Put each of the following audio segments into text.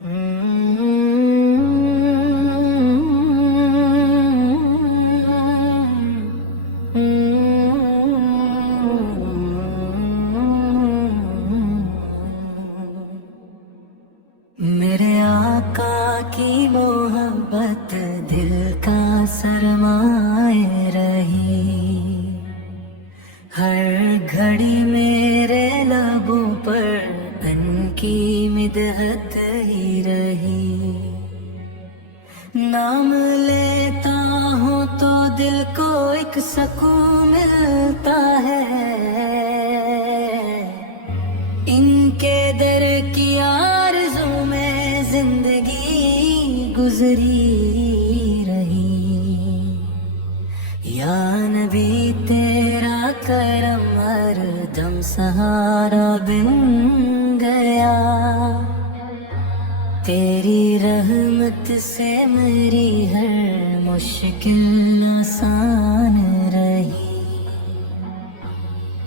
मेरे आका की मोहब्बत दिल का सरमाए रही, हर घड़ी मेरे लबों पर उनकी मिदहत ही रही। नाम लेता हूँ तो दिल को एक सुकून मिलता है, इनके दर की आरज़ू में जिंदगी गुजरी रही। या नबी तेरा करम हर दम सहारा बिन गया, तेरी रहमत से मेरी हर मुश्किल आसान रही।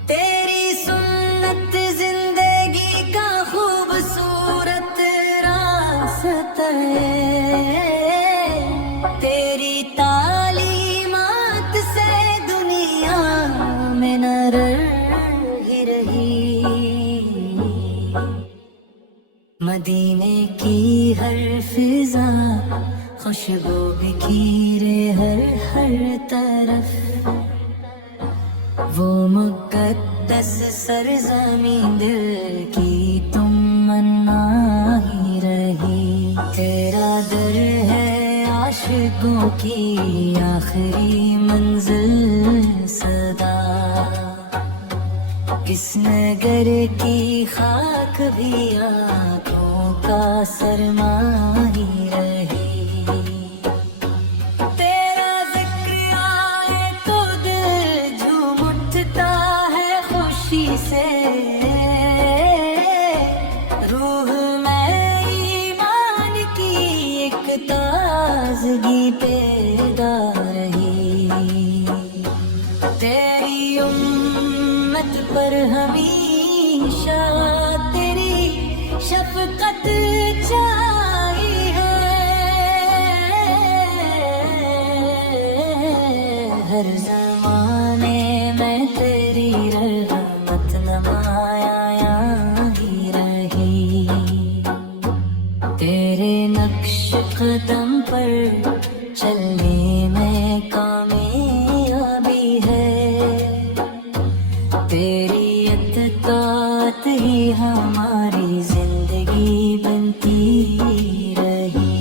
तेरी सुन्नत जिंदगी का खूबसूरत रास्ता है, तेरी तालीमात से दुनिया में न रही रही। मदीने की हर फिजा खुशबू बिखीरे हर तरफ, वो मुक़द्दस सरज़मीं दिल की तुम मन्ना ही रही। तेरा दर है आशिकों की आखिरी मंजिल सदा, इस नगर की खाक भी आँखों का सरमाही रही। तेरा जिक्र आए तो दिल झूम उठता है खुशी से, रूह में ईमान की एक ताज़गी पैदा रही। तेरी उम्मत पर हमेशा तेरी शफ़क़त छाई है, हर ज़माने में तेरी रहमत नमाया ही रही। तेरे नक्श कदम पर चलने में कामयाबी है, तेरी इत्तात ही हमारी जिंदगी बनती रही।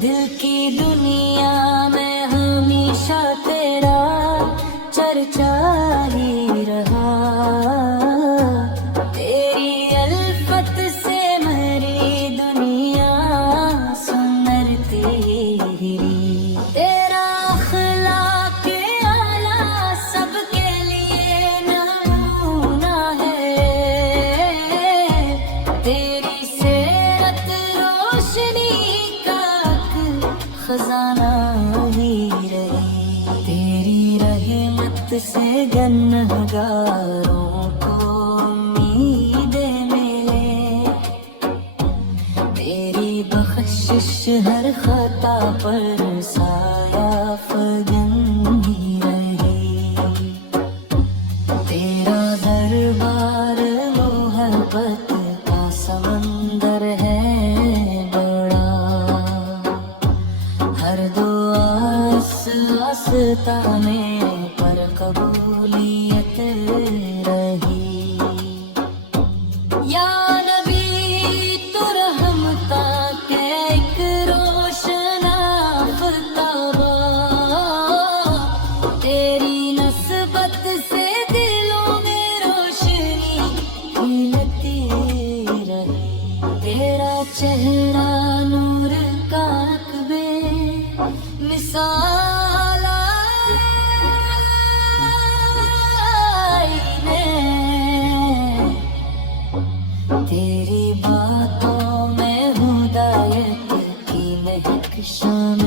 दिल की दुनिया में हमेशा तेरा चर्चा ही रहा, तेरी अल्फत से मेरी दुनिया सुंदरती ही। तेरा अखलाक आला सबके लिए नमूना है, तेरी सेरत रोशनी का खजाना ही रही। तेरी रहमत से गुनहगारों को उम्मीदें मिले, तेरी बख्शिश हर खता पर साया फगन ही रही। तेरा दरबार मोहब्बत का समंदर है बड़ा, हर दुआ आस्ता में पर कबूलियत रही। या नबी तू रहमता के एक रोशन आफ़ताबा, तेरी नस्बत से दिलों में रोशनी खिलती रही। तेरा चेहरा नूर का अक़बे मिसाल आईने, तेरी बातों में हिदायत की महक शामिल